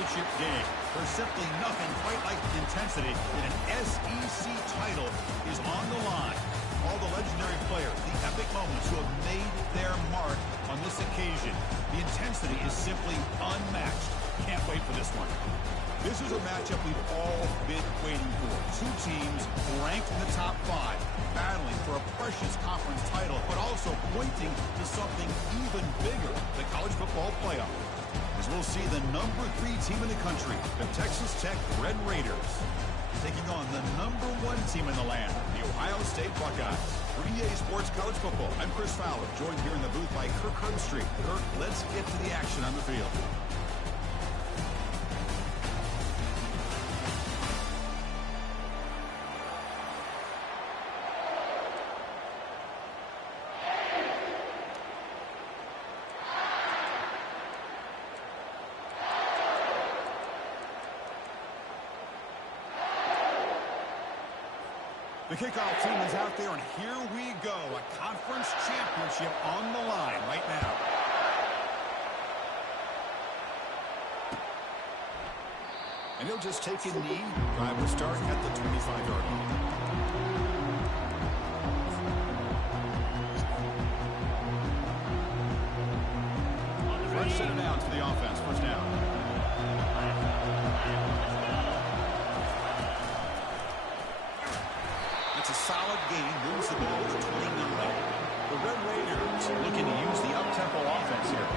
championship game. There's simply nothing quite like the intensity that an SEC title is on the line. All the legendary players, the epic moments who have made their mark on this occasion. The intensity is simply unmatched. Can't wait for this one. This is a matchup we've all been waiting for. Two teams ranked in the top 5, battling for a precious conference title, but also pointing to something even bigger, the college football playoff. As we'll see the number 3 team in the country, the Texas Tech Red Raiders, taking on the number 1 team in the land, the Ohio State Buckeyes. For EA Sports College Football, I'm Chris Fowler, joined here in the booth by Kirk Herbstreit. Kirk, let's get to the action on the field. The kickoff team is out there, and here we go. A conference championship on the line right now. And he'll just take a knee. Drive will start at the 25-yard line. First set of downs for the offense. First down. That's a solid gain. Moves the ball to 29. The Red Raiders looking to use the up-tempo offense here.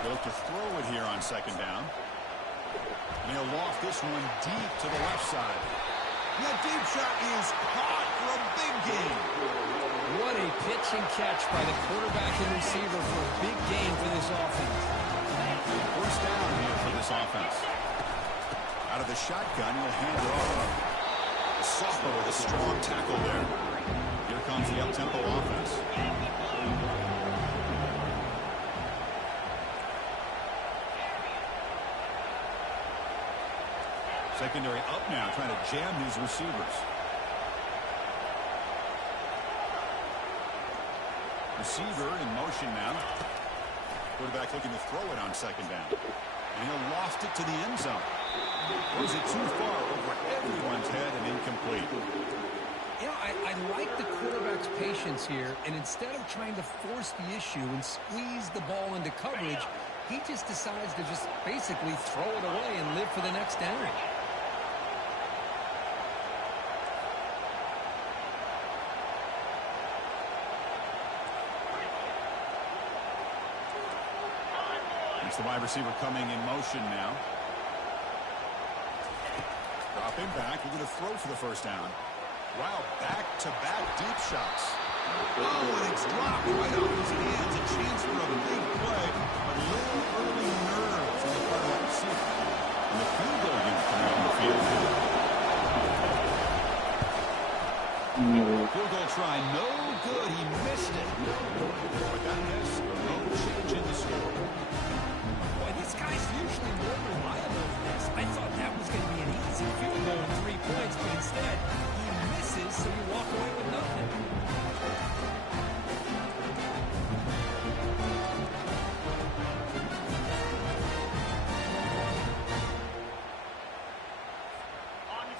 They'll look to throw it here on second down. And he'll loft this one deep to the left side. And that deep shot is caught for a big gain. What a pitch and catch by the quarterback and receiver for a big gain for this offense. First down here for this offense. Out of the shotgun, he'll hand it off. The sophomore with a strong tackle there. Here comes the up-tempo offense. Secondary up now, trying to jam these receivers. Receiver in motion now. Quarterback looking to throw it on second down. And he'll loft it to the end zone. Throws it too far over everyone's head and incomplete. You know, I like the quarterback's patience here, and instead of trying to force the issue and squeeze the ball into coverage, he just decides to just basically throw it away and live for the next down. It's the wide receiver coming in motion now. Dropping back, we're going to throw for the first down. Wow, back-to-back deep shots. Oh, and it's dropped right off his hands. A chance for a big play. A little early nerves on the part of that receiver. And the field goal unit coming on the field. Field goal try, no good. He missed it. But that miss, no change in the score. Boy, this guy's usually more reliable than this. I thought that was going to be an easy field goal and 3 points, but instead, he misses, so you walk away with nothing.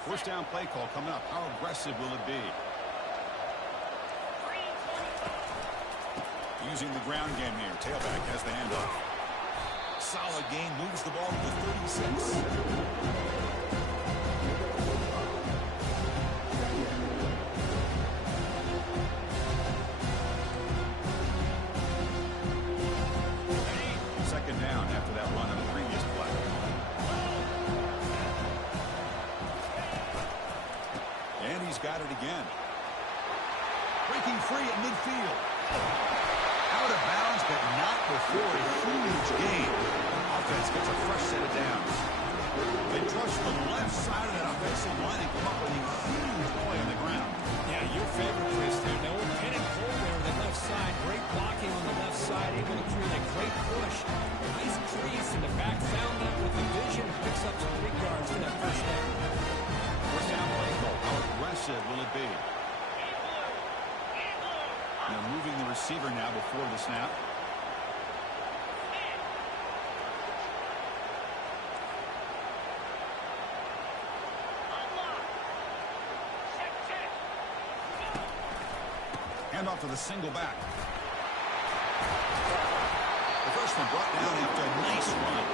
First down play call coming up. How aggressive will it be? Using the ground game here. Tailback has the handoff. Solid gain. Moves the ball to the 36. Second down after that run on the previous play. And he's got it again. Breaking free at midfield. Out of bounds, but not before a huge gain. Offense gets a fresh set of downs. They trust the left side of that offensive line and come up with a huge play on the ground. Yeah, your favorite, Chris, there. No pin and pull there on the left side. Great blocking on the left side. Able to create a great push. Nice crease in the back. Found that with the vision. Picks up some big yards for that first down. First down play call. How aggressive will it be? Now moving off with a single back. The first one brought down after a nice run.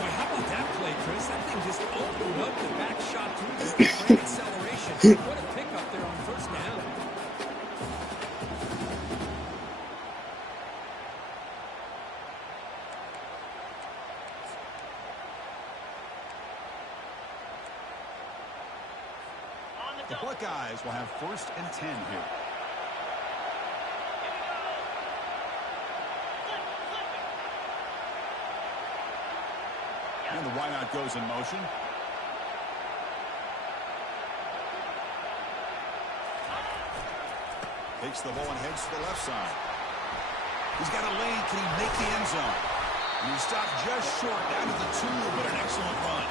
Boy, how about that play, Chris? That thing just opened up the back shot through this great acceleration. What a pickup there on first down. The Buckeyes will have 1st and 10 here. And the wideout goes in motion. Takes the ball and heads to the left side. He's got a lane. Can he make the end zone? And he stopped just short down to the 2, but an excellent run.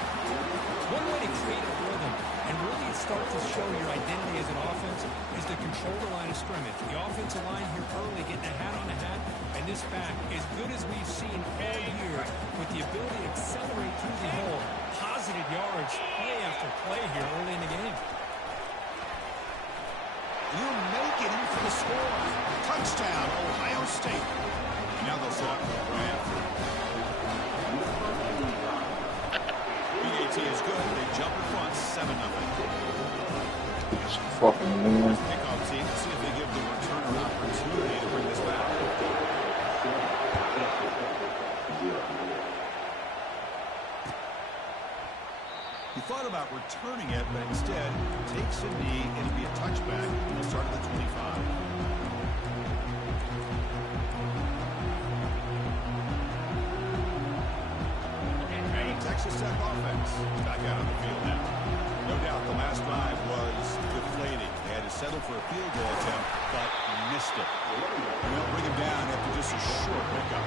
One way to create a rhythm and really start to show your identity as an offense is to control the line of scrimmage. The offensive line here early getting a hat on a hat, and this back, as good as we've seen all year, with the ability to accelerate through the hole, positive yards, play after play here early in the game. You're making him for the score. Touchdown, Ohio State. And now they'll set up for the grab. BAT is good. They jump in front, 7-0. Fucking man. Kickoff team. Let's see if they give the returner an opportunity to bring this back. He thought about returning it, but instead takes a knee. It'll be a touchback. They'll start at the 25. Texas Tech offense back out on the field now. No doubt the last drive was deflating. They had to settle for a field goal attempt, but missed it. And they'll bring him down after just a short pickup.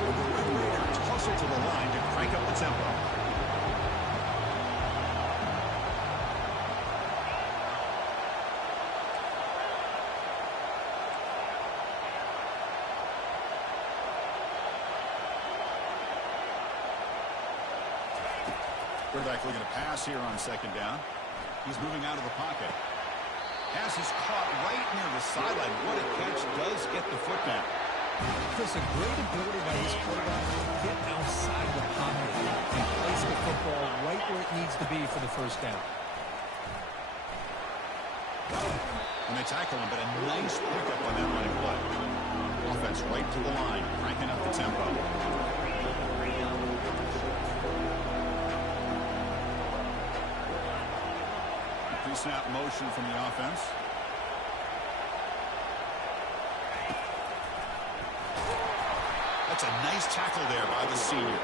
The Red Raiders hustle to the line to crank up the tempo. Quarterback looking to pass here on 2nd down. He's moving out of the pocket. Pass is caught right near the sideline. What a catch. Does get the foot down. Chris, a great ability by this quarterback to get outside the pocket and place the football right where it needs to be for the first down. And they tackle him, but a nice pickup on that running play. Offense right to the line, cranking up the tempo. Pre-snap motion from the offense. That's a nice tackle there by the senior.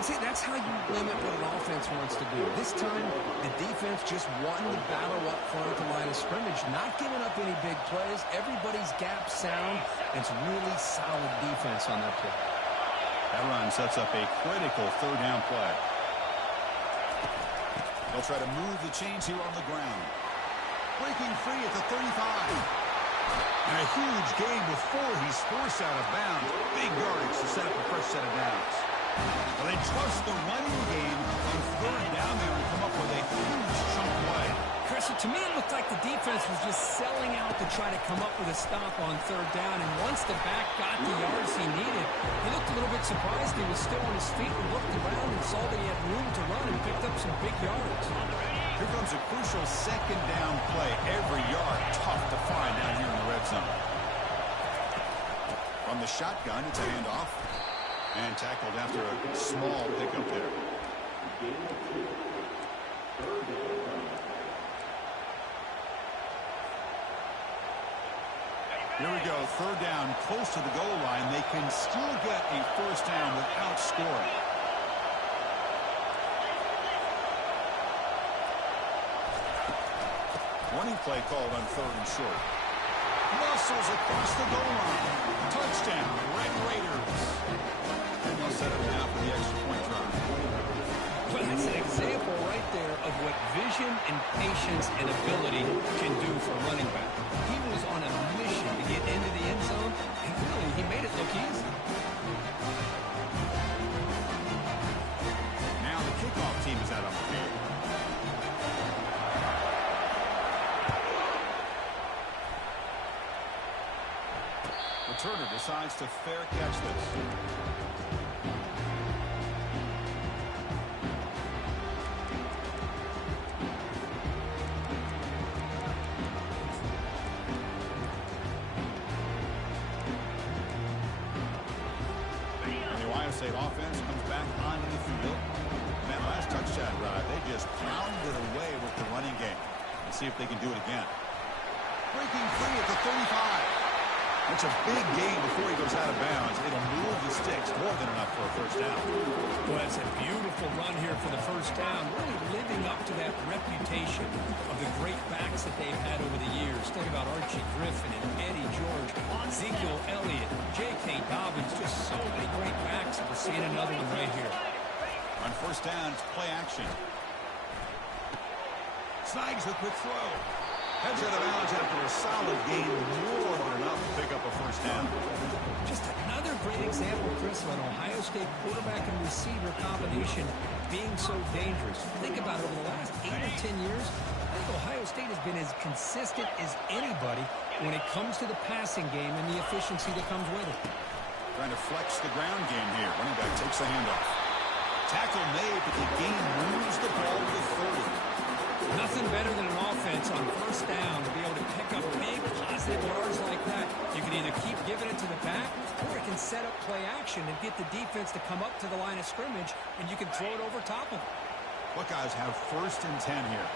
See, that's how you limit what an offense wants to do. This time, the defense just won the battle up front at the line of scrimmage, not giving up any big plays. Everybody's gap sound. It's really solid defense on that play. That run sets up a critical 3rd down play. They'll try to move the chains here on the ground. Breaking free at the 35. And a huge gain with 4. He's forced out of bounds. Big yardage to set up a fresh set of downs. Well, they trust the running game on 3rd down there and come up with a huge chunk play. Chris, to me, it looked like the defense was just selling out to try to come up with a stop on 3rd down. And once the back got the yards he needed, he looked a little bit surprised. He was still on his feet and looked around and saw that he had room to run and picked up some big yards. Here comes a crucial 2nd down play. Every yard tough to find down here in the red zone. From the shotgun, it's a handoff. And tackled after a small pickup there. Here we go, 3rd down, close to the goal line. They can still get a 1st down without scoring. Running play called on 3rd and short. Muscles across the goal line. Touchdown, Red Raiders. And they'll set up now for the extra point drive. Well, that's an example right there of what vision and patience and ability can do for a running back. He was on a mission to get into the end zone, and really, he made it look easy. Now the kickoff team is out on the field. decides to fair catch this. And the Ohio State offense comes back onto the field. Man, last touchdown drive, they just pounded away with the running game. Let's see if they can do it again. Breaking free at the 35. It's a big gain before he goes out of bounds. It'll move the sticks more than enough for a first down. Well, that's a beautiful run here for the first down. Really living up to that reputation of the great backs that they've had over the years. Think about Archie Griffin and Eddie George, Ezekiel Elliott, J.K. Dobbins. Just so many great backs. We're seeing another one right here. On first down, it's play action. Snags the quick throw. Heads out of bounds after a solid gain, more than enough to pick up a first down. Just another great example, Chris, of an Ohio State quarterback and receiver combination being so dangerous. Think about it, over the last 8 or 10 years, I think Ohio State has been as consistent as anybody when it comes to the passing game and the efficiency that comes with it. Trying to flex the ground game here. Running back takes the handoff. Tackle made, but the gain moves the ball to the 30. Nothing better than an offense on first down to be able to pick up big positive yards like that. You can either keep giving it to the back, or it can set up play action and get the defense to come up to the line of scrimmage, and you can throw it over top of it. Buckeyes have 1st and 10 here.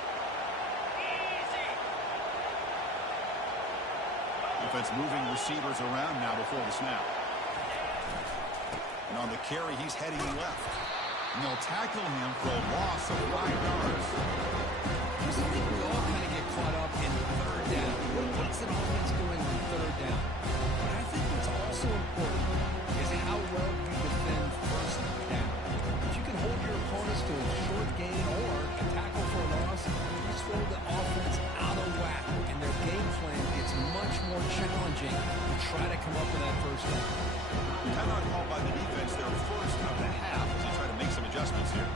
Defense moving receivers around now before the snap. And on the carry, he's heading left. And they'll tackle him for a loss of 5 yards. I think we all kind of get caught up in third down. What's an offense doing on third down? But I think what's also important is how well you defend first down. If you can hold your opponents to a short gain or a tackle for a loss, you throw the offense out of whack, and their game plan gets much more challenging to try to come up with that first down. Timeout called by the defense, their first of the half, as they try to make some adjustments here.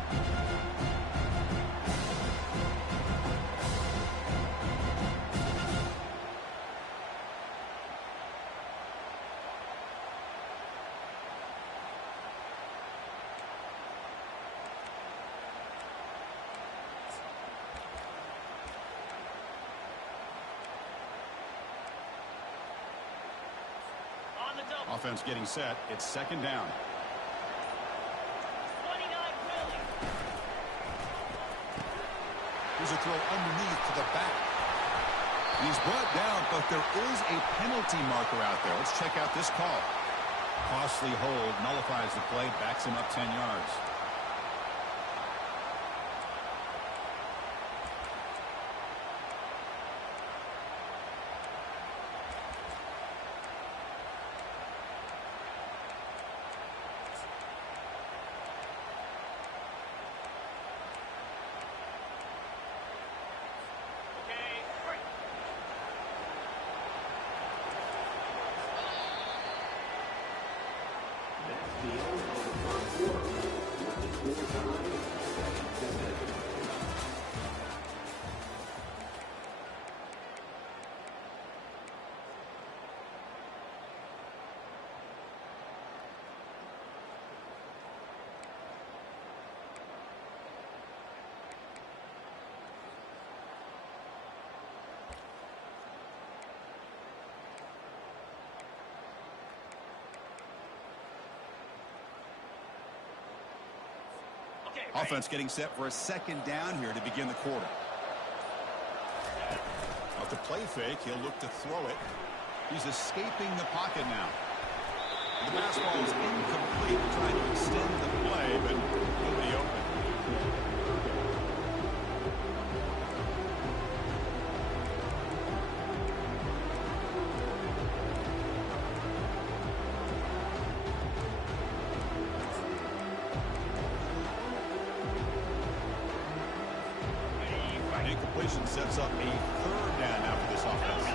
Offense getting set. It's 2nd down. Here's a throw underneath to the back. He's brought down, but there is a penalty marker out there. Let's check out this call. Costly hold, nullifies the play, backs him up 10 yards. Offense getting set for a 2nd down here to begin the quarter. Off the play fake, he'll look to throw it. He's escaping the pocket now. The pass ball is incomplete, trying to extend the play, but nobody open. Incompletion sets up a 3rd down now for this offense.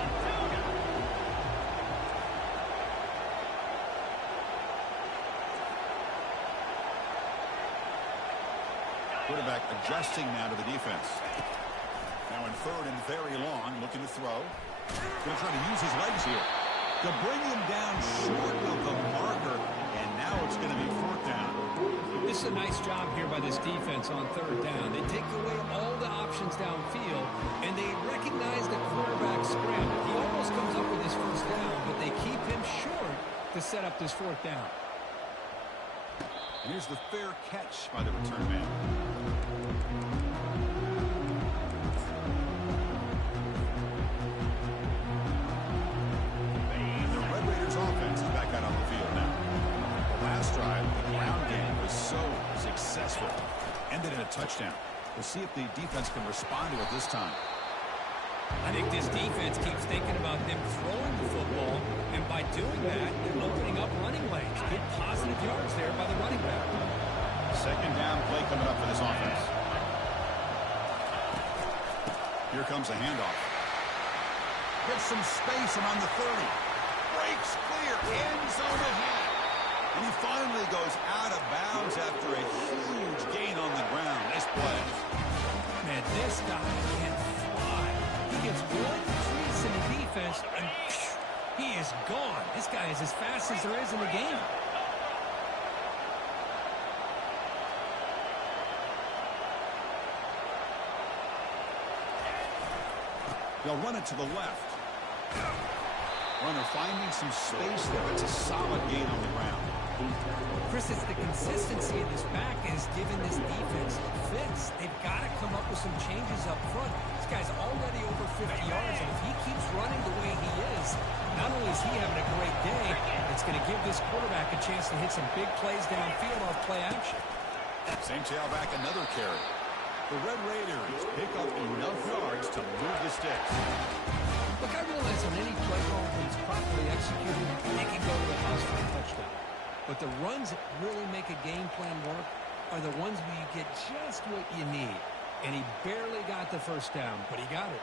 Quarterback adjusting now to the defense. Now in 3rd and very long, looking to throw. Going to try to use his legs here. to bring him down short of the marker, and now it's going to be fourth down. This is a nice job here by this defense on third down. They take away all the options downfield, and they recognize the quarterback scramble. He almost comes up with his first down, but they keep him short to set up this fourth down. And here's the fair catch by the return man. The Red Raiders offense is back out on the field now. The last drive, the ground game was so successful. Ended in a touchdown. We'll see if the defense can respond to it this time. I think this defense keeps thinking about them throwing the football, and by doing that, they're opening up running lanes. Good positive yards there by the running back. Second down play coming up for this offense. Here comes a handoff. Gets some space around the 30. Breaks clear. End zone ahead. And he finally goes out of bounds after a huge gain on the ground. Nice play. Man, this guy can fly. He gets one crease in the defense, and he is gone. This guy is as fast as there is in the game. They'll run it to the left. Runner finding some space there. It's a solid gain on the ground. Chris, it's the consistency in this back is giving this defense fits. They've got to come up with some changes up front. This guy's already over 50 yards, and if he keeps running the way he is, not only is he having a great day, it's going to give this quarterback a chance to hit some big plays downfield off play action. Same tailback, another carry. The Red Raiders pick up enough yards to move the sticks. Look, I realize on any play call, when it's properly executed, they can go to the house for a touchdown. But the runs that really make a game plan work are the ones where you get just what you need. And he barely got the first down, but he got it.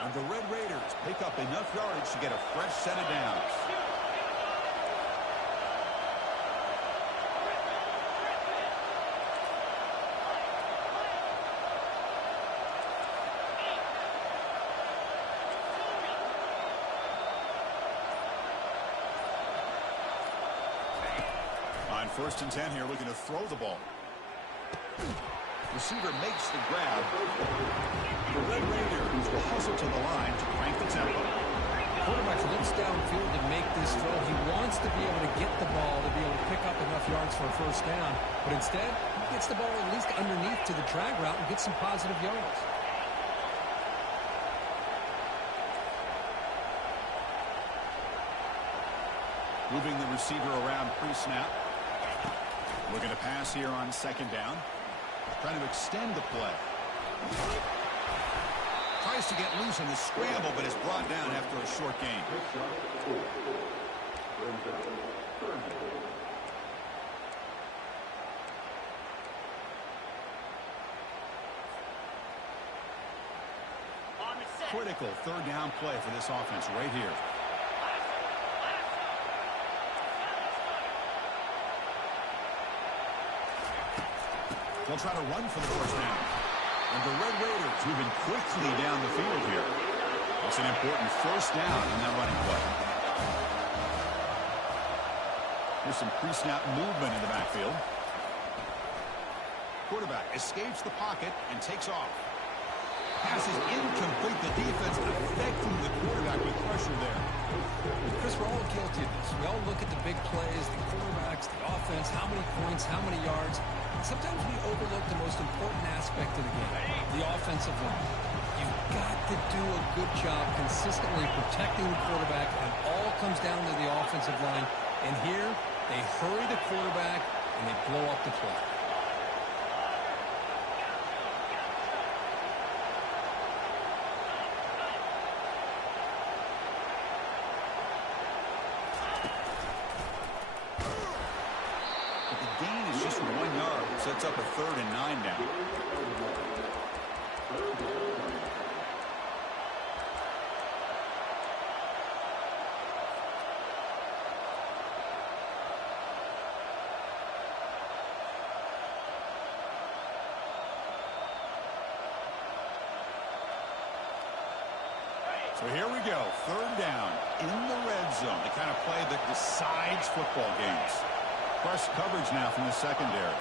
And the Red Raiders pick up enough yards to get a fresh set of downs. On 1st and 10 here, looking to throw the ball. Receiver makes the grab. The Red Raiders will hustle to the line to crank the tempo. Quarterback looks downfield to make this throw. He wants to be able to get the ball to be able to pick up enough yards for a first down. But instead, he gets the ball at least underneath to the drag route and gets some positive yards. Moving the receiver around pre-snap. Looking to pass here on 2nd down. Trying to extend the play. Tries to get loose in the scramble, but is brought down after a short gain. Critical 3rd down play for this offense right here. They'll try to run for the first down. And the Red Raiders moving quickly down the field here. It's an important first down in that running play. Here's some pre-snap movement in the backfield. Quarterback escapes the pocket and takes off. Pass is incomplete. The defense affecting the quarterback with pressure there. Chris, we're all guilty of this. We all look at the big plays, the quarterbacks, the offense, how many points, how many yards. Sometimes we overlook the most important aspect of the game, the offensive line. You've got to do a good job consistently protecting the quarterback, and it all comes down to the offensive line. And here, they hurry the quarterback, and they blow up the play. Sets up a 3rd and 9 down. So So here we go, third down in the red zone, the kind of play that decides football games. Press coverage now from the secondary.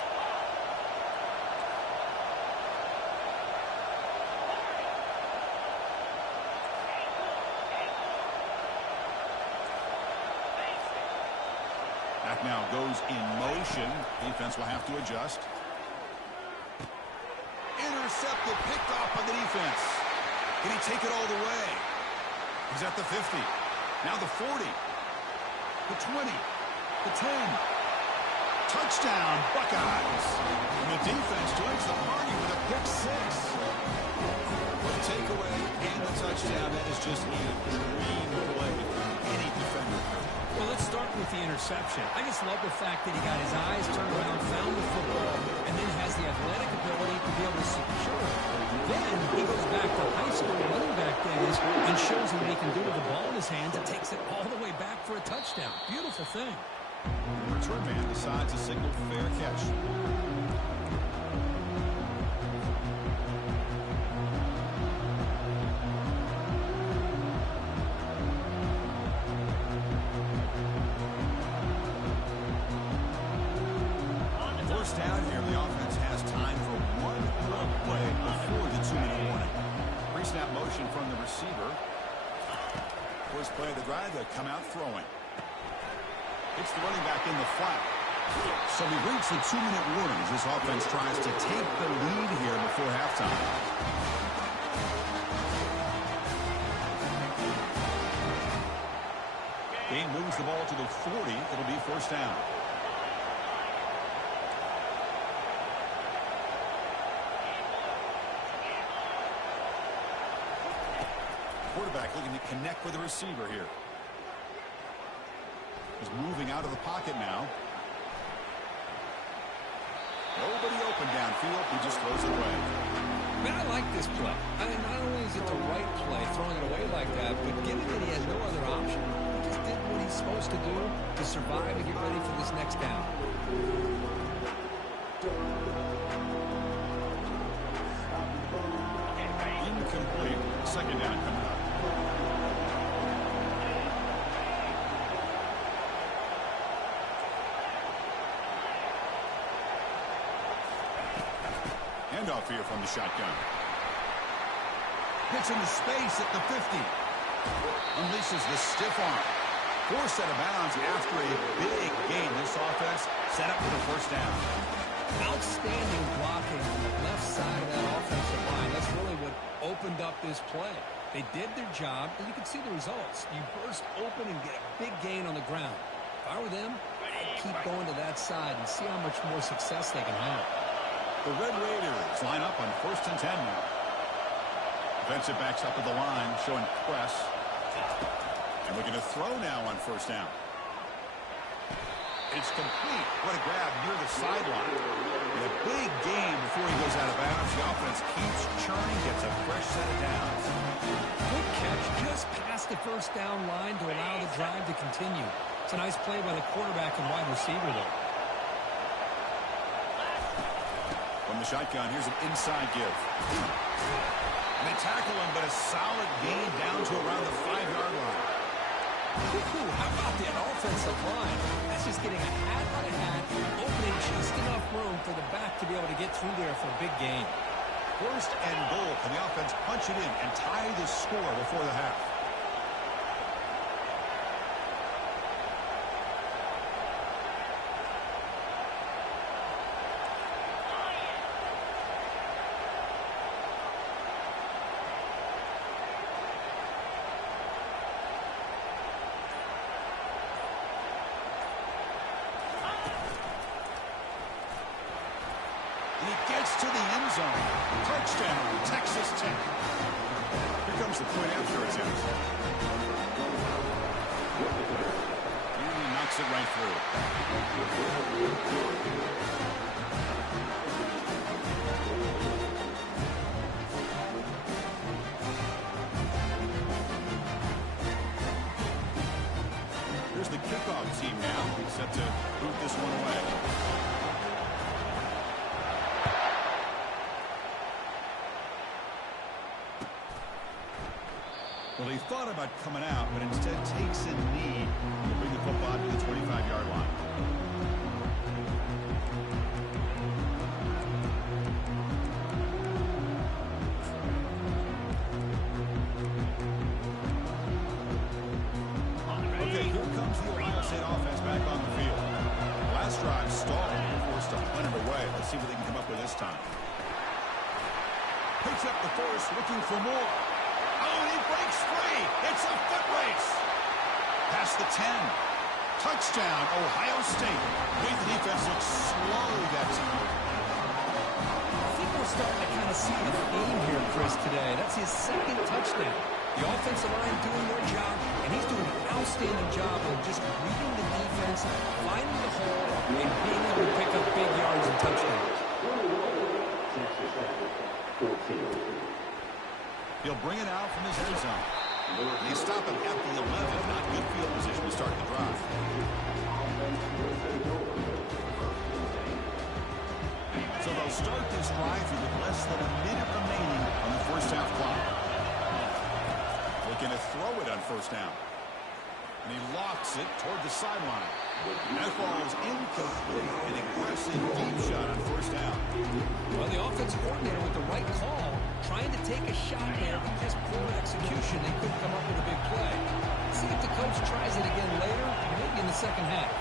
Back now goes in motion. Defense will have to adjust. Intercepted, picked off by the defense. Can he take it all the way? He's at the 50. Now the 40. The 20. The 10. Touchdown, Buckeyes. And the defense joins the party with a pick six. The takeaway and the touchdown. That is just a dream play for any defender. Well, let's start with the interception. I just love the fact that he got his eyes turned around, found the football, and then has the athletic ability to be able to secure it. Then he goes back to high school running back days and shows him what he can do with the ball in his hands and takes it all the way back for a touchdown. Beautiful thing. The return man decides to signal fair catch. First down here, the offense has time for one more play before the 2-minute warning. Pre-snap motion from the receiver. First play of the drive, they come out throwing. It's the running back in the flat. So we reach the 2-minute warning as this offense tries to take the lead here before halftime. Game moves the ball to the 40. It'll be first down. Quarterback looking to connect with the receiver here. He's moving out of the pocket now. Nobody open downfield. He just throws it away. Man, I like this play. I mean, not only is it the right play, throwing it away like that, but given that he had no other option, he just did what he's supposed to do to survive and get ready for this next down. Incomplete. Second down coming up. Handoff here from the shotgun. Hits into space at the 50. Unleashes the stiff arm. Forced out of bounds after a big gain. This offense set up for the first down. Outstanding blocking on the left side of that offensive line. That's really what opened up this play. They did their job, and you can see the results. You burst open and get a big gain on the ground. If I were them, I'd keep going to that side and see how much more success they can have. The Red Raiders line up on 1st and 10 now. Defensive backs up at the line, showing press. And looking to throw now on first down. It's complete. What a grab near the sideline. And a big gain before he goes out of bounds. The offense keeps churning, gets a fresh set of downs. Good catch just past the first down line to allow the drive to continue. It's a nice play by the quarterback and wide receiver there. From the shotgun, here's an inside give. And they tackle him, but a solid gain down to around the 5-yard line. Ooh, how about that offensive line? That's just getting a hat on a hat, opening just enough room for the back to be able to get through there for a big gain. First and goal. Can the offense punch it in and tie the score before the half? And he gets to the end zone. Touchdown, Texas Tech. Here comes the point after attempt. And he knocks it right through. Here's the kickoff team now, set to boot this one away. Well, he thought about coming out, but instead takes a knee to bring the football to the 25-yard line. Okay, here comes the Ohio State offense back on the field. Last drive stalled and forced to punt it away. Let's see what they can come up with this time. Picks up the force, looking for more. Oh, and he breaks free. It's a foot race. Past the 10. Touchdown, Ohio State. Wait, the defense looks slow that time. I think we're starting to kind of see the theme here, Chris, today. That's his second touchdown. The offensive line doing their job, and he's doing an outstanding job of just reading the defense, finding the hole, and being able to pick up big yards and touchdowns. He'll bring it out from his end zone. They stop him at the 11. Not good field position to start the drive. So they'll start this drive with less than a minute remaining on the first half clock. Looking to throw it on first down. And he lofts it toward the sideline. That falls incomplete. An aggressive deep shot on first down. Well, the offensive coordinator with the right call, trying to take a shot there, but just poor execution. They couldn't come up with a big play. See if the coach tries it again later, maybe in the second half.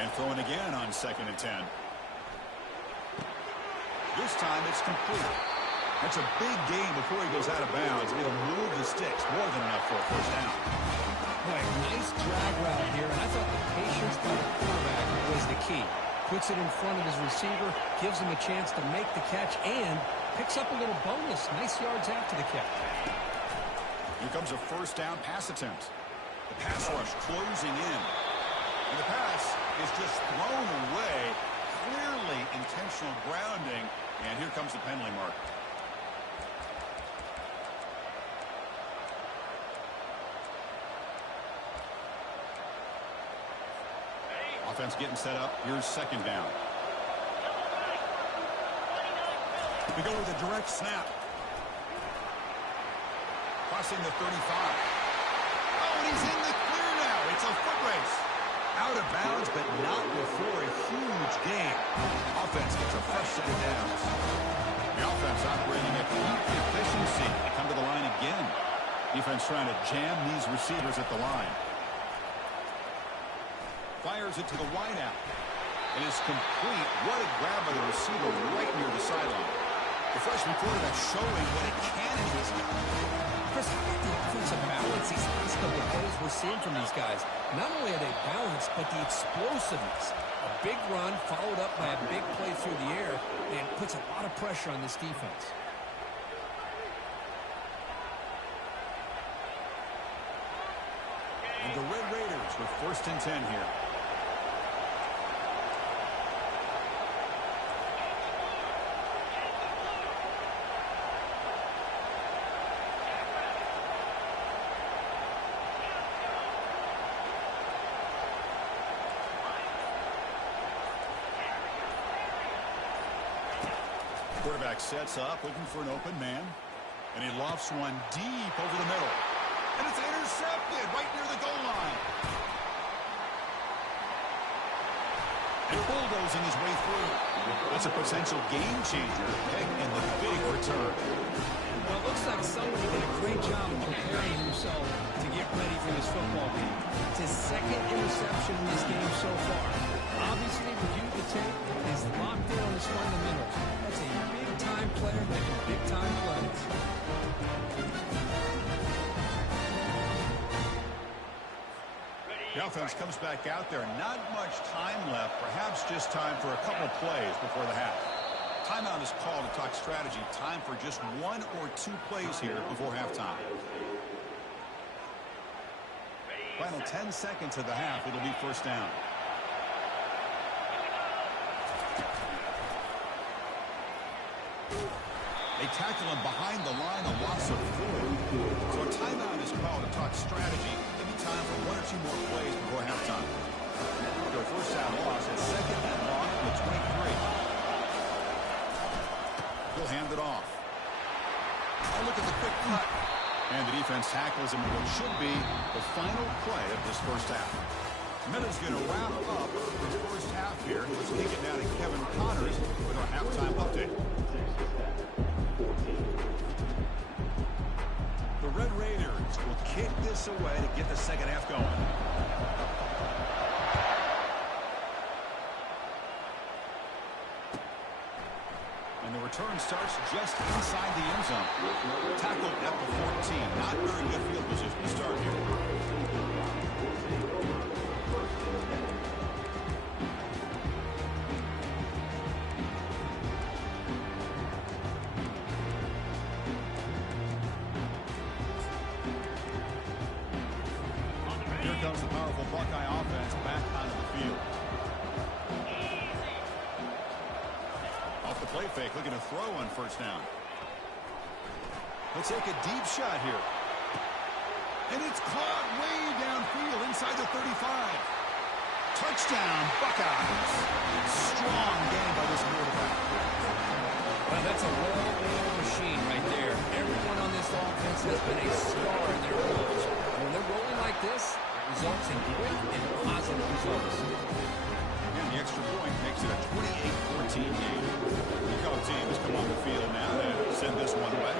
And throwing again on 2nd and 10. This time it's complete. That's a big gain before he goes out of bounds. It'll move the sticks more than enough for a first down. Boy, nice drag route here, and I thought the patience by the quarterback was the key. Puts it in front of his receiver, gives him a chance to make the catch, and picks up a little bonus. Nice yards after the catch. Here comes a first down pass attempt. The pass rush closing in. And the pass is just thrown away. Clearly intentional grounding. And here comes the penalty mark. Offense getting set up. Here's 2nd down. We go with a direct snap. Crossing the 35. Oh, and he's in the clear now. It's a foot race. Out of bounds, but not before a huge gain. Offense gets a fresh set of downs. The offense operating at peak efficiency. They come to the line again. Defense trying to jam these receivers at the line. Fires it to the wideout. It is complete. What a grab by the receiver right near the sideline. The freshman quarterback showing what a cannon he's got. Chris, how about the offensive balance these last couple of plays we're seeing from these guys? Not only are they balanced, but the explosiveness. A big run followed up by a big play through the air, and puts a lot of pressure on this defense. And the Red Raiders with 1st and 10 here. Quarterback sets up, looking for an open man. And he lofts one deep over the middle. And it's intercepted right near the goal line. And bulldozing his way through. That's a potential game changer. And the big return. Well, it looks like somebody did a great job of preparing himself to get ready for this football game. It's his 2nd interception in this game so far. Obviously, reviewed the tape, is locked in on his fundamentals. That's a big-time player making big-time plays. The offense comes back out there. Not much time left. Perhaps just time for a couple plays before the half. Timeout is called to talk strategy. Time for just 1 or 2 plays here before halftime. Final 10 seconds of the half. It'll be first down. They tackle him behind the line, a loss of 4. So a timeout is called to talk strategy. Maybe time for 1 or 2 more plays before halftime. After a first down loss, it's second and long from the 23. He'll hand it off. Oh, look at the quick cut. And the defense tackles him in what should be the final play of this first half. Minute's going to wrap up his first half here. Let's kick it down to Kevin Connors with our halftime update. The Red Raiders will kick this away to get the second half going. And the return starts just inside the end zone. Tackled at the 14. Not very good field position to start here. Here comes the powerful Buckeye offense back onto the field. Off the play fake, looking to throw on first down. He'll take a deep shot here. And it's caught way downfield inside the 35. Touchdown, Buckeyes. Strong game by this quarterback. Well, that's a well-oiled machine right there. Everyone on this offense has been a star in their roles. When they're rolling like this, it results in quick and positive results. And the extra point makes it a 28-14 game. The Cub team has come on the field now to send this one away.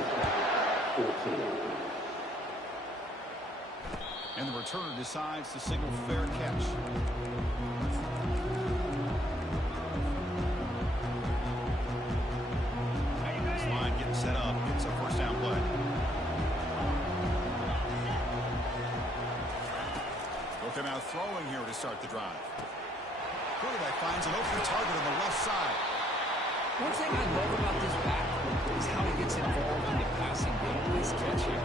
And the returner decides to signal fair catch. This line getting set up. It's a first down play. They'll come out throwing here to start the drive. Quarterback finds an open target on the left side. One thing I love about this back is how he gets involved in the passing game. Nice catch here.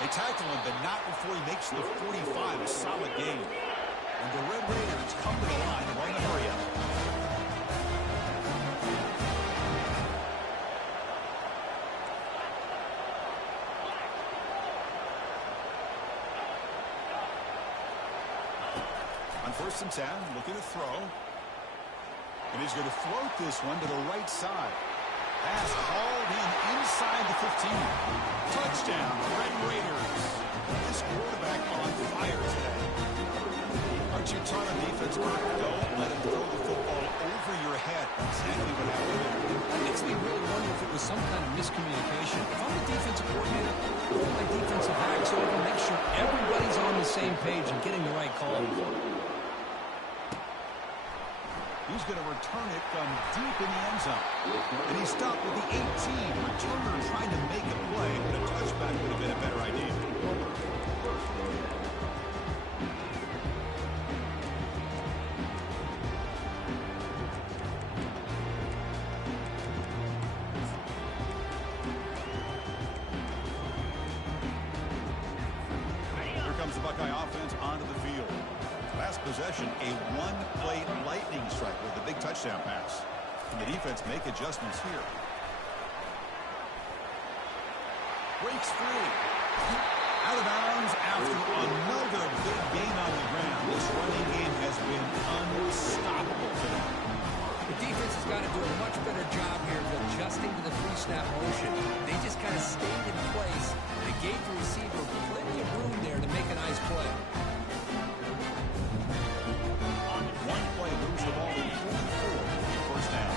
They tackle him, but not before he makes the 45. A solid game. And the Red Raiders come to the line and run the hurry up. On first and 10, looking to throw. And he's going to float this one to the right side. Pass hauled in inside the 15. Touchdown, Red Raiders. This quarterback on fire today. Aren't you taught on defense, Kirk? Don't let him throw the football over your head. Exactly what happened there. That makes me really wonder if it was some kind of miscommunication. If I'm the defensive coordinator, pull my defensive backs over, make sure everybody's on the same page and getting the right call. He's going to return it from deep in the end zone. And he stopped with the 18. Returner trying to make a play, but a touchback would have been a better idea. Here comes the Buckeye offense onto the field. Last possession, a one-play lightning strike with a big touchdown pass. And the defense make adjustments here. Breaks free. Out of bounds after another big gain on the ground. This running game has been unstoppable today. The defense has got to do a much better job here of adjusting to the three-snap motion. They just kind of stayed in place. They gave the receiver plenty of room there to make a nice play. One play moves the ball to 44 for first down.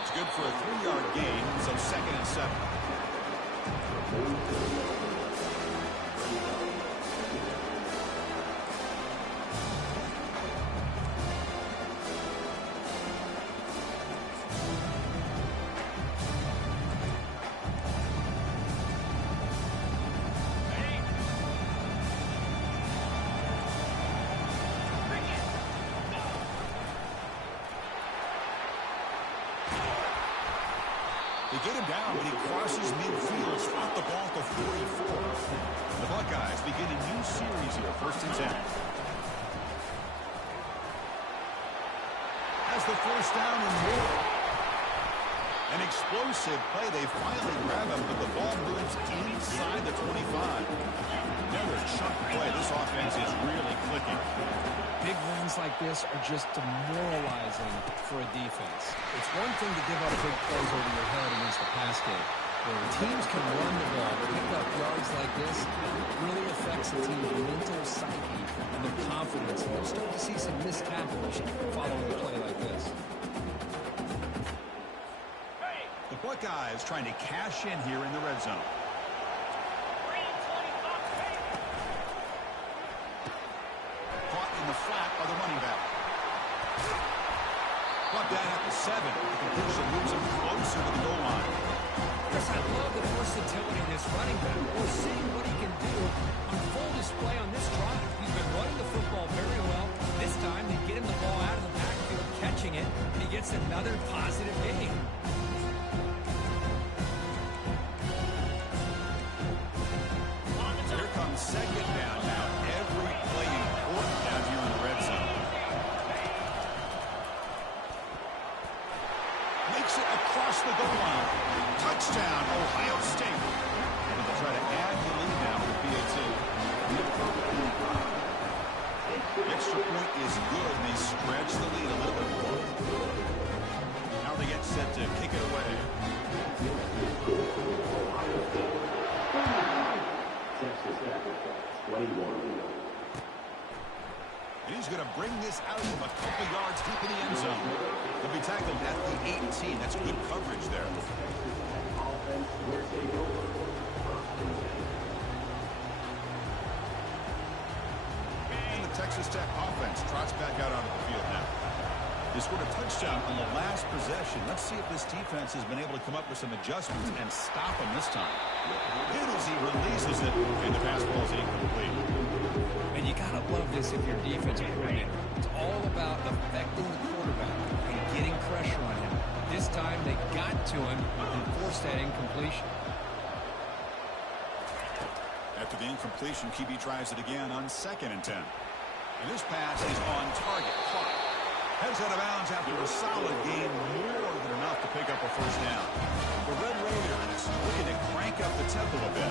It's good for a 3-yard gain, so second and 7. They get him down, but he crosses midfield, spot the ball to 44. The Buckeyes begin a new series here, first and 10. the first down and more. An explosive play. They finally grab him, but the ball moves inside the 25. Another chunk play. This offense is really clicking. Big wins like this are just demoralizing for a defense. It's one thing to give up big plays over your head against the pass game. When teams can run the ball, pick up yards like this, it really affects the team's mental psyche and their confidence. And you'll start to see some missed tackles following a play like this. The Buckeyes trying to cash in here in the red zone. Caught in the flat by the running back. Brought down at the 7. The completion moves him closer to the goal line. Chris, I love the versatility in this running back. We're seeing what he can do on full display on this drive. He's been running the football very well. This time they get him the ball out of the backfield, catching it, and he gets another positive gain. Here comes second down now. Every play important down here in the red zone. Makes it across the goal line. Touchdown, Ohio State. And they'll try to add the lead now with BA2. The extra point is good, and they stretch the lead a little bit more. Now they get set to kick it away. And he's going to bring this out of a couple yards deep in the end zone. He'll be tackled at the 18. That's good coverage there. And the Texas Tech offense trots back out onto the field now. They scored a touchdown on the last possession. Let's see if this defense has been able to come up with some adjustments and stop him this time. And as he releases it, and the pass ball is incomplete. And you gotta love this if you're defensive coordinator. It's all about affecting the quarterback and getting pressure on him. This time they got to him and forced that incompletion. After the incompletion, QB tries it again on 2nd and 10. And this pass is on target. Caught. Heads out of bounds after a solid game, more than enough to pick up a first down. The Red Raiders looking to crank up the tempo a bit.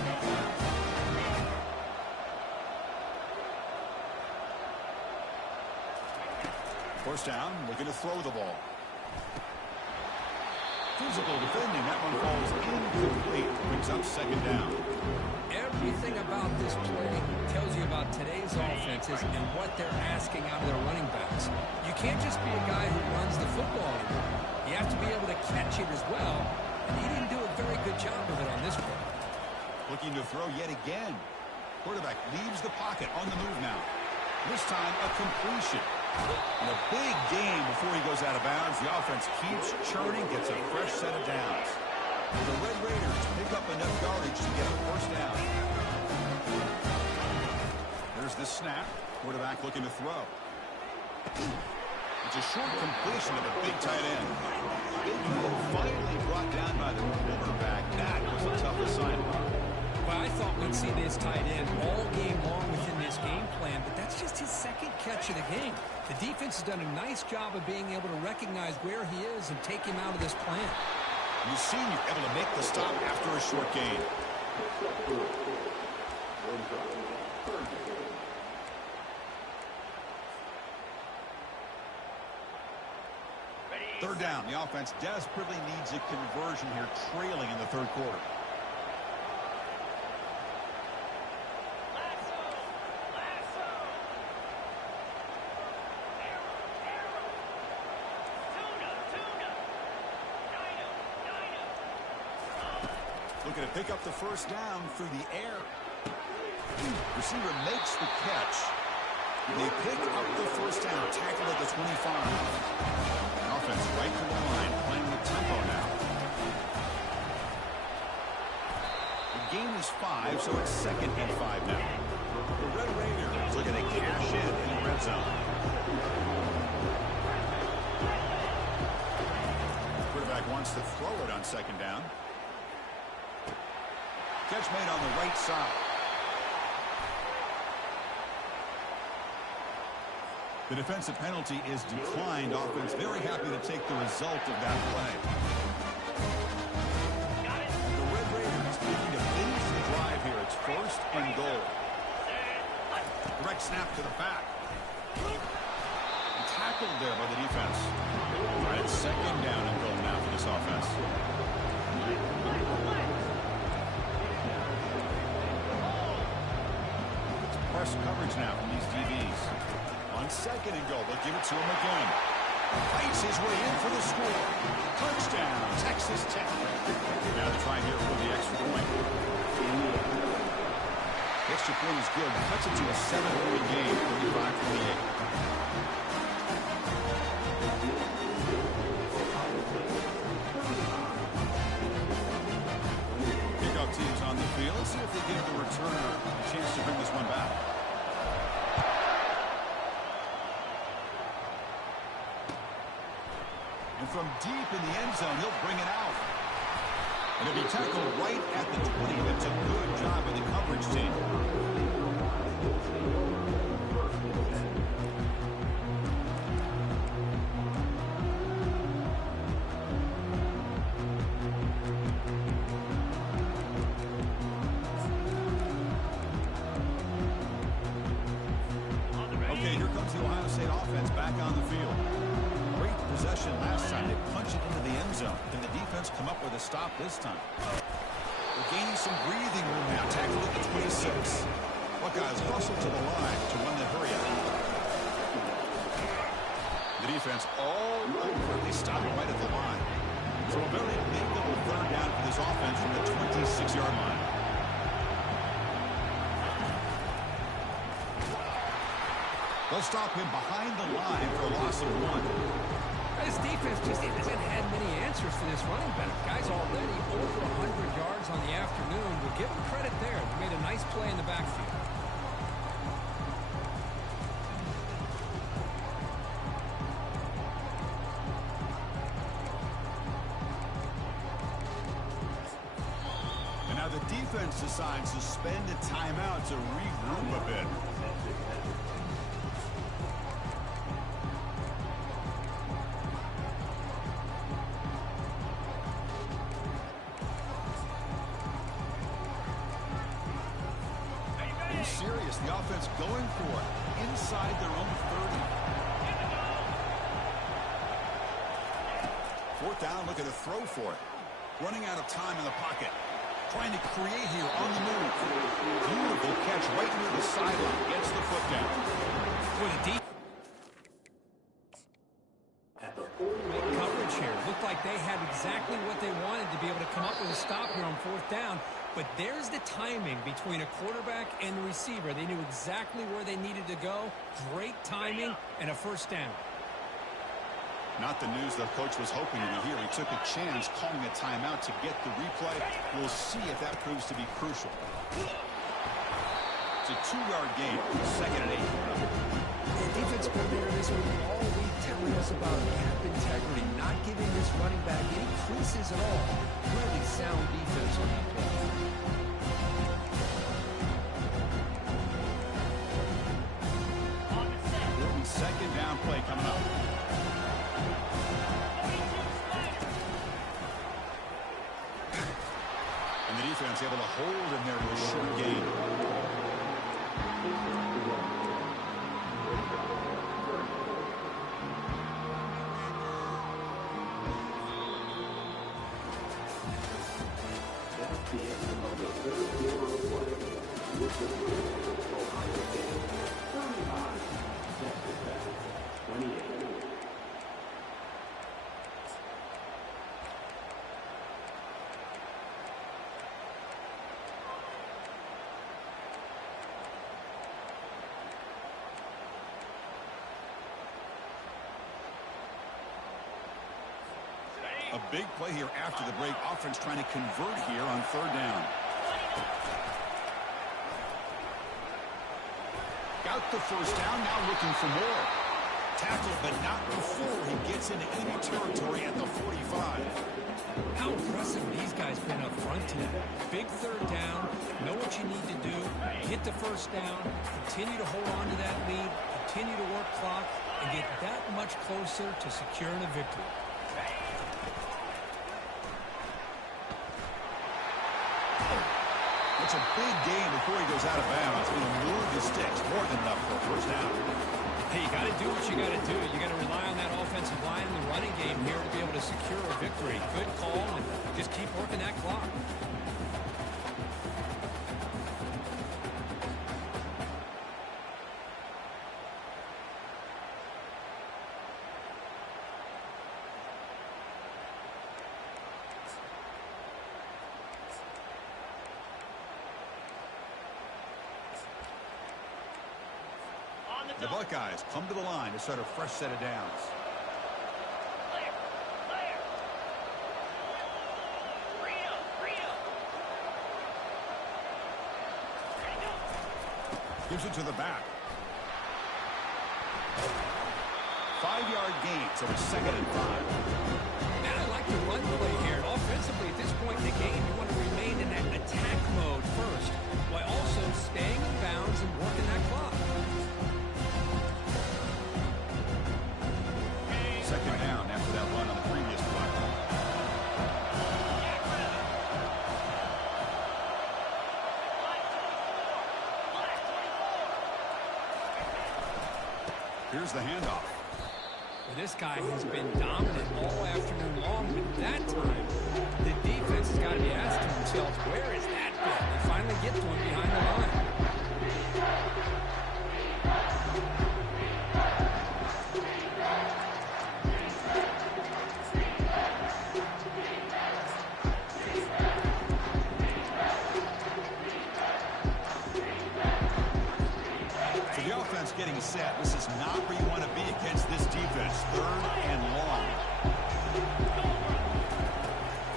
First down, looking to throw the ball. Physical defending, that one falls incomplete. Brings up 2nd down. Everything about this play tells you about today's offenses and what they're asking out of their running backs. You can't just be a guy who runs the football anymore. You have to be able to catch it as well, and he didn't do a very good job of it on this play. Looking to throw yet again. Quarterback leaves the pocket on the move now. This time, a completion. And a big game before he goes out of bounds. The offense keeps churning, gets a fresh set of downs. The Red Raiders pick up enough yardage to get a first down. There's the snap. Quarterback looking to throw. It's a short completion of a big tight end. Big move finally brought down by the quarterback. That was a tough assignment. Well, I thought we'd see this tight end all game long within this game plan, but that's just his second catch of the game. The defense has done a nice job of being able to recognize where he is and take him out of this plan. The senior able to make the stop after a short gain. Third down. The offense desperately needs a conversion here, trailing in the third quarter. Looking to pick up the first down through the air. Receiver makes the catch. They pick up the first down, tackled at the 25. Offense right to the line, playing with tempo now. The game is 5, so it's 2nd and 5 now. The Red Raiders looking to cash in the red zone. Quarterback wants to throw it on 2nd down. Catch made on the right side. The defensive penalty is declined. Offense very happy to take the result of that play. And the Red Raiders looking to finish the drive here. It's 1st and goal. Direct snap to the back. And tackled there by the defense. All right, 2nd down and goal now for this offense. It's press coverage now from these DBs. On 2nd and goal, they'll give it to him again. Fights his way in for the score. Touchdown, Texas Tech. Now to try here for the extra point. The extra point is good. Cuts it to a 7-point game, 35-28. Kickoff teams on the field. Let's see if they give the returner a chance to bring this one back. And from deep in the end zone, he'll bring it out. And it'll be tackled right at the 20. That's a good job by the coverage team. Okay, here comes the Ohio State offense back on the field. Great possession last time. They punch it into the end zone. Can the defense come up with a stop this time? They're gaining some breathing room now. Tackled at the 26. Buckeyes hustle to the line to run the hurry up. The defense all over. They stop it right at the line. So a very makeable 3rd down for this offense from the 26-yard line. They'll stop him behind the line for a loss of 1. This defense just hasn't had many answers for this running back. Guy's already over 100 yards on the afternoon. We'll give him credit there. They made a nice play in the backfield. And now the defense decides to spend a timeout to regroup a bit. Serious. The offense going for it inside their own 30. 4th down, look at a throw for it. Running out of time in the pocket. Trying to create here on the move. Beautiful catch right near the sideline. Gets the foot down. With a deep coverage here. Looked like they had exactly what they wanted to be able to come up with a stop here on 4th down. But there's the timing between a quarterback and the receiver. They knew exactly where they needed to go. Great timing and a 1st down. Not the news the coach was hoping to hear. He took a chance calling a timeout to get the replay. We'll see if that proves to be crucial. It's a 2-yard gain. 2nd and 8. The defense coordinator this week all week telling us about gap integrity, not giving this running back any creases at all. Really sound defense on that play. 2nd down play coming up. And the defense able to hold in there to a short gain. A big play here after the break. Offense trying to convert here on 3rd down. Got the 1st down, now looking for more. Tackled, but not before he gets into enemy territory at the 45. How impressive these guys been up front today. Big 3rd down, know what you need to do, hit the 1st down, continue to hold on to that lead, continue to work clock and get that much closer to securing a victory. It's a big game before he goes out of bounds. He'll move the sticks more than enough for a first down. Hey, you got to do what you got to do. You got to rely on that offensive line in the running game here to be able to secure a victory. Good call, and just keep working that clock. The Buckeyes come to the line to start a fresh set of downs. Gives it to the back. 5-yard gain, so it's 2nd and 5. Man, I like the run play here. Offensively, at this point in the game, you want to remain in that attack mode first, while also staying in bounds and working that clock. 2nd down after that run on the previous play. Here's the handoff. Well, this guy has been dominant all afternoon long, but that time, the defense has got to be asking themselves, where is that ball? They finally get to him behind the line. Getting set. This is not where you want to be against this defense. 3rd and long.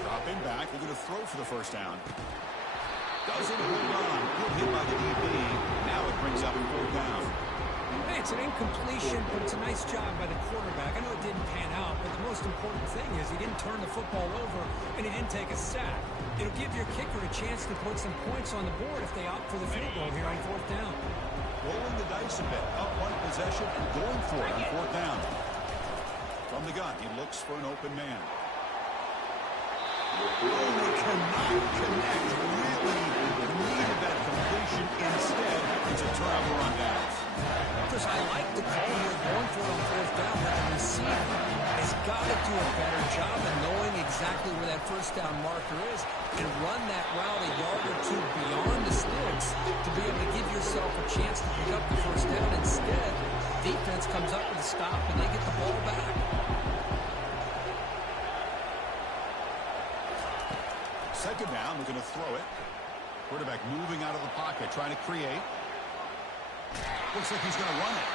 Dropping back. They're going to throw for the first down. Doesn't hold on. Good hit by the DB. Now it brings up 4th down. Hey, it's an incompletion, but it's a nice job by the quarterback. I know it didn't pan out, but the most important thing is he didn't turn the football over and he didn't take a sack. It'll give your kicker a chance to put some points on the board if they opt for the field goal here on 4th down. Rolling the dice a bit. Up 1 possession and going for it on 4th down. From the gun, he looks for an open man. Oh, they cannot connect. Really needed that completion. Instead, it's a turnover on downs. Chris, I like the call here going for it on 4th down, but the receiver has got to do a better job of knowing exactly where that first down marker is and run that route a yard or 2 beyond the sticks to be able to give yourself a chance to pick up the first down. Instead, defense comes up with a stop and they get the ball back. Second down, we're going to throw it. Quarterback moving out of the pocket, trying to create. Looks like he's going to run it.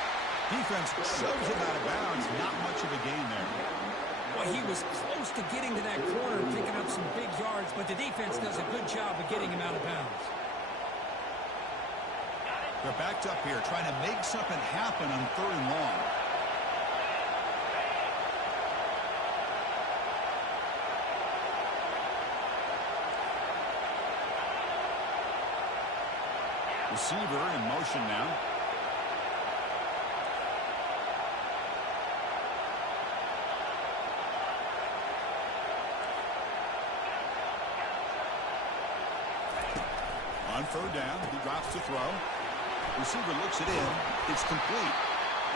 Defense shoves him out of bounds. Not much of a gain there. Well, he was close to getting to that corner, picking up some big yards, but the defense does a good job of getting him out of bounds. They're backed up here, trying to make something happen on 3rd and long. Receiver in motion now. On 3rd down, he drops to throw. Receiver looks it in. It's complete.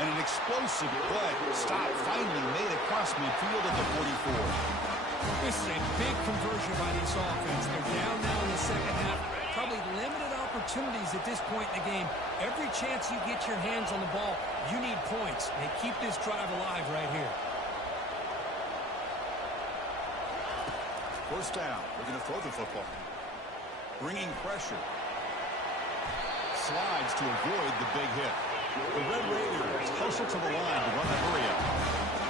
And an explosive play. Stop finally made across midfield at the 44. This is a big conversion by this offense. They're down now in the second half. Probably limited opportunities at this point in the game. Every chance you get your hands on the ball, you need points. They keep this drive alive right here. First down. We're going to throw the football. Bringing pressure. Slides to avoid the big hit. The Red Raiders hustle to the line to run the hurry-up.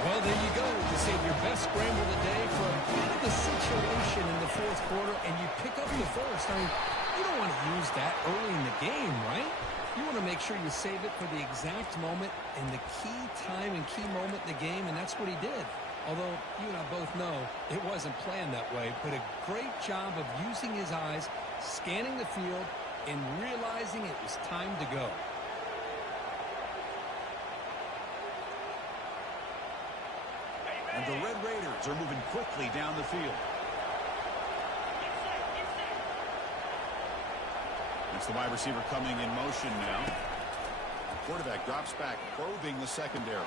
Well, there you go. You save your best scramble of the day for a bit of a situation in the 4th quarter, and you pick up the first. I mean, you don't want to use that early in the game, right? You want to make sure you save it for the exact moment and the key time and key moment in the game, and that's what he did. Although you and I both know it wasn't planned that way, but a great job of using his eyes, scanning the field, and realizing it was time to go. And the Red Raiders are moving quickly down the field. It's the wide receiver coming in motion now. Quarterback drops back, probing the secondary.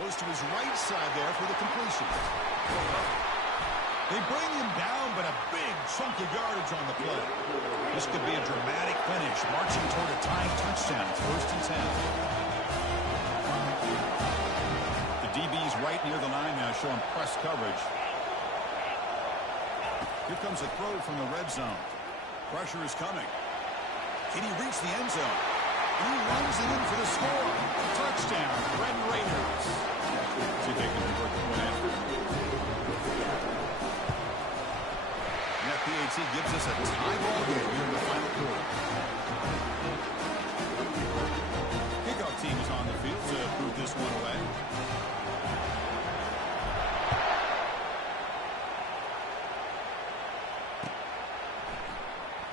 Goes to his right side there for the completion. They bring him down, but a big chunk of yardage on the play. This could be a dramatic finish, marching toward a tying touchdown. It's 1st and 10. The DB's right near the line now, showing press coverage. Here comes a throw from the red zone. Pressure is coming. Can he reach the end zone? And he runs it in for the score. Touchdown, Red Raiders. See if they can convert the point after. And that PAT gives us a tie ball game here in the final quarter. Kickoff team is on the field to boot this one away.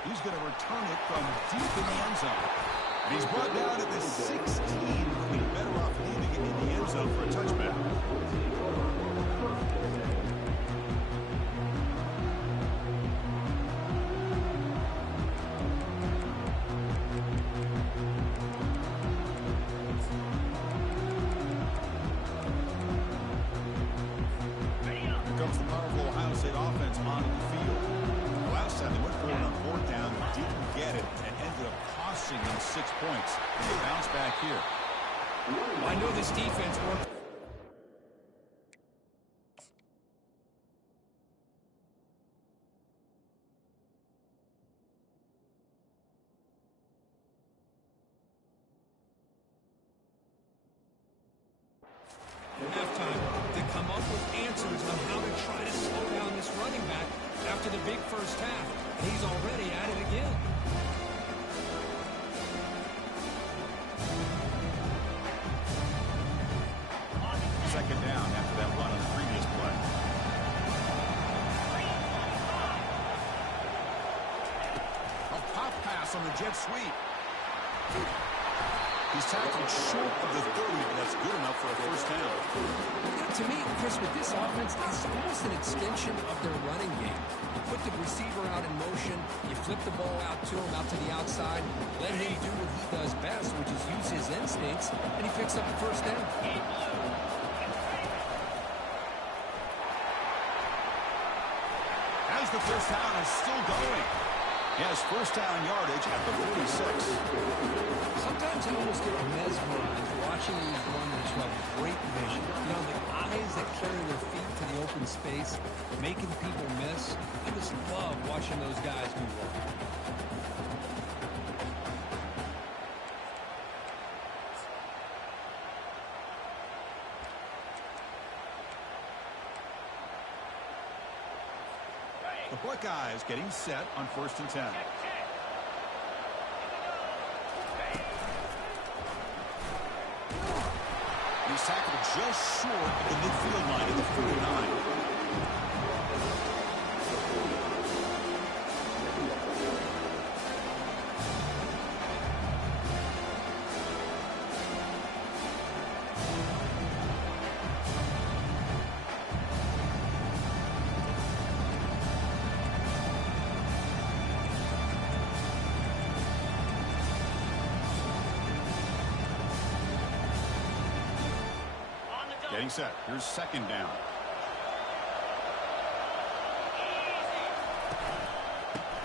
He's going to return it from deep in the end zone. And he's brought down at the 16. He'll be better off leaving it in the end zone for a touchback. Here comes the powerful Ohio State offense onto the field. Last time they went for it on 4th down, didn't get it, and ended up costing them 6 points. And they bounce back here. I know this defense worked. Halftime to come up with answers on how to try to slow down this running back after the big first half. He's already at it again. Second down after that run on the previous play. A pop pass on the jet sweep. He's tackled short of the 30, but that's good enough for a 1st down. To me, Chris, with this offense, it's almost an extension of their running game. You put the receiver out in motion, you flip the ball out to him, out to the outside, let him do what he does best, which is use his instincts, and he picks up the 1st down. As the 1st down is still going. He has 1st down yardage at the 46. Sometimes I almost get mesmerized watching these runners who have great vision. You know, the eyes that carry their feet to the open space, making people miss. I just love watching those guys move on. The Buckeyes getting set on 1st and 10. He's tackled just short of the midfield line at the 49. Getting set. Here's 2nd down.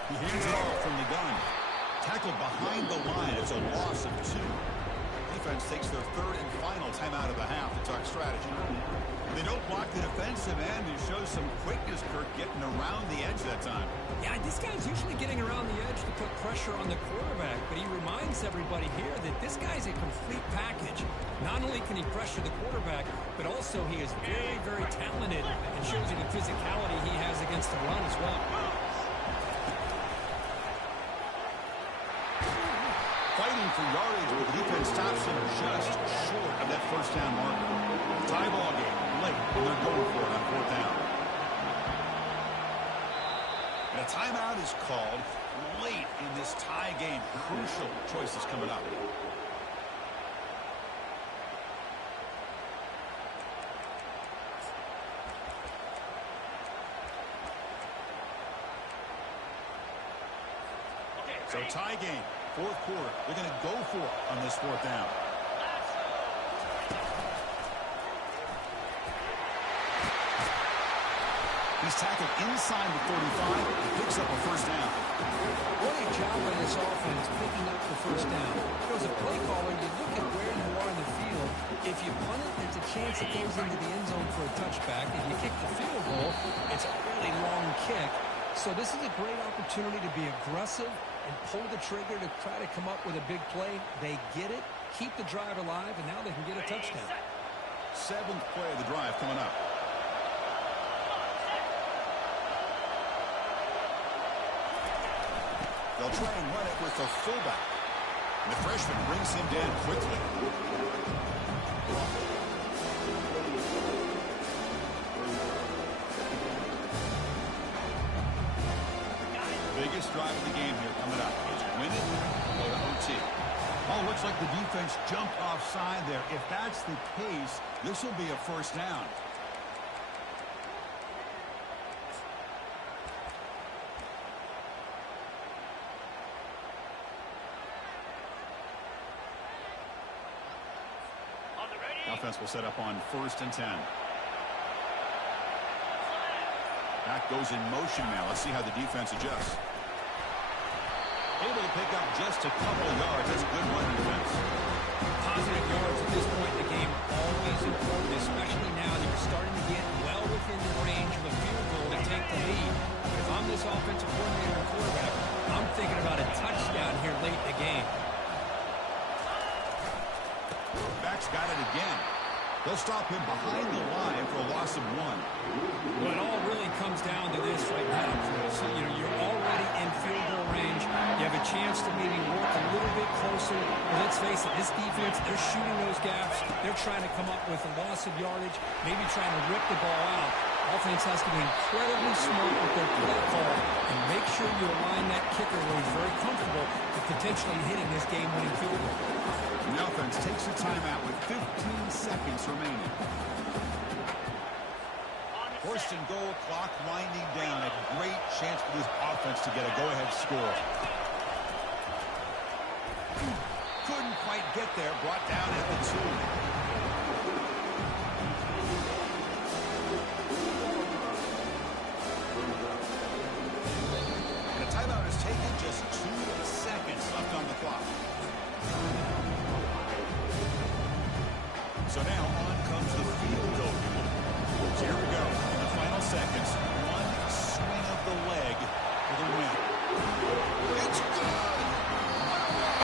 He hands it off from the gun. Tackled behind the line. It's a loss of 2. Defense takes their 3rd and final timeout of the half to talk strategy. They don't block the defensive end. He shows some quickness, Kirk, getting around the edge that time. Yeah, this guy's usually getting around the edge to put pressure on the quarterback, but he reminds everybody here that this guy's a complete package. Not only can he pressure the quarterback, but also he is very, very talented and shows you the physicality he has against the run as well. Fighting for yardage, but the defense stops him just short of that 1st down marker. Tie ball game late, and they're going for it on 4th down. And a timeout is called late in this tie game. Crucial choices coming up. So tie game, fourth quarter. They're going to go for it on this fourth down. He's tackled inside the 35. He picks up a first down. What a job by this offense picking up the first down. As a play caller, you look at where you are in the field. If you punt it, there's a chance it goes into the end zone for a touchback. If you kick the field goal, it's a really long kick. So this is a great opportunity to be aggressive and pull the trigger to try to come up with a big play. They get it, keep the drive alive, and now they can get a touchdown. Seventh play of the drive coming up. They'll try and run it with the fullback. And the freshman brings him down quickly. Biggest drive of the game here coming up. It's win it, go to OT. Oh, looks like the defense jumped offside there. If that's the case, this will be a first down. Offense will set up on 1st and 10. That goes in motion now. Let's see how the defense adjusts. Able to pick up just a couple of yards. That's a good run defense. Positive yards at this point in the game, always important, especially now that you're starting to get well within the range of a field goal to take the lead. But if I'm this offensive coordinator and quarterback, I'm thinking about a touchdown here late in the game. Back's got it again. They'll stop him behind the line for a loss of 1. Well, it all really comes down to this right now, Chris. So, you're already in field goal range. You have a chance to maybe work a little bit closer. But let's face it, this defense, they're shooting those gaps. They're trying to come up with a loss of yardage, maybe trying to rip the ball out. Offense has to be incredibly smart with their play call and make sure you align that kicker where he's very comfortable with potentially hitting this game-winning field goal. The offense takes a timeout with 15 seconds remaining. First and goal, clock winding down. A great chance for this offense to get a go-ahead score. Couldn't quite get there. Brought down at the 2. And a timeout is taken. Just 2 seconds left on the clock. So now on comes the field goal. So here we go.